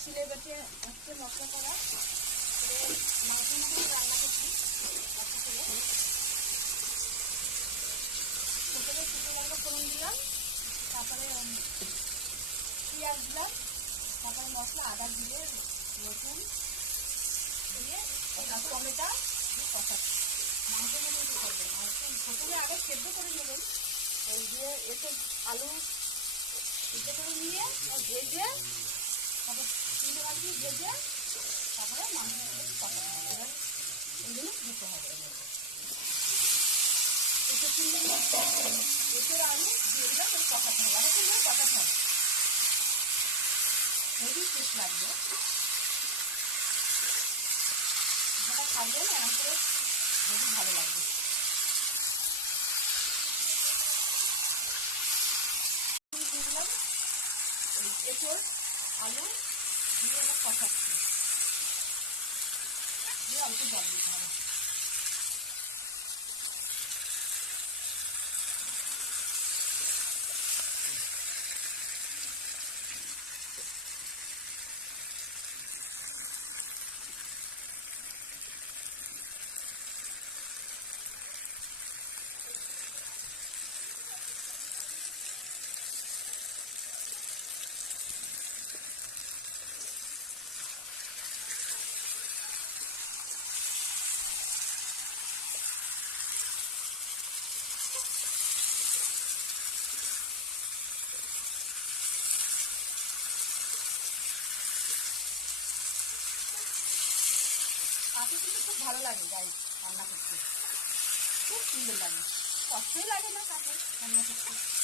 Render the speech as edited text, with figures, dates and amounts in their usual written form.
শিলে বেটে হচ্ছে মশলা করা মাংস মশলা রান্না করছি কষা করে। প্রথমে শুকনো লঙ্কা ফোড়ন দিলাম, তারপরে পেঁয়াজ দিলাম, তারপরে মশলা আদা জিরে রসুন দিয়ে টমেটো কষাচ্ছি। মাংসের মধ্যে কী করবেন, প্রথমে আগে সেদ্ধ করে নেবেন, ওই দিয়ে এতে আলু সেদ্ধ করে নিয়ে ভেজে তারপর চিংড়ি মাছগুলো ভেজে তারপরে মাংসের মধ্যে কষাতে হবে। এবার এইগুলো দিতে হবে এতে চিংড়ি মাছ এতে আলু দিয়ে দিলাম, ওই কষাতে হবে, অনেকক্ষণ ধরে কষাতে হবে, হেভি টেস্ট লাগবে। যারা খাবেন এরকম করে হেভি ভালো লাগবে। দিয়ে দিলাম এঁচড় আলু দিয়ে এবার কষাচ্ছি, দিয়ে অল্প জল দিতে হবে। কাছে কিন্তু খুব ভালো লাগে গাইস রান্না করতে, খুব সুন্দর লাগে, কষ্টই লাগে না কাছে রান্না করতে।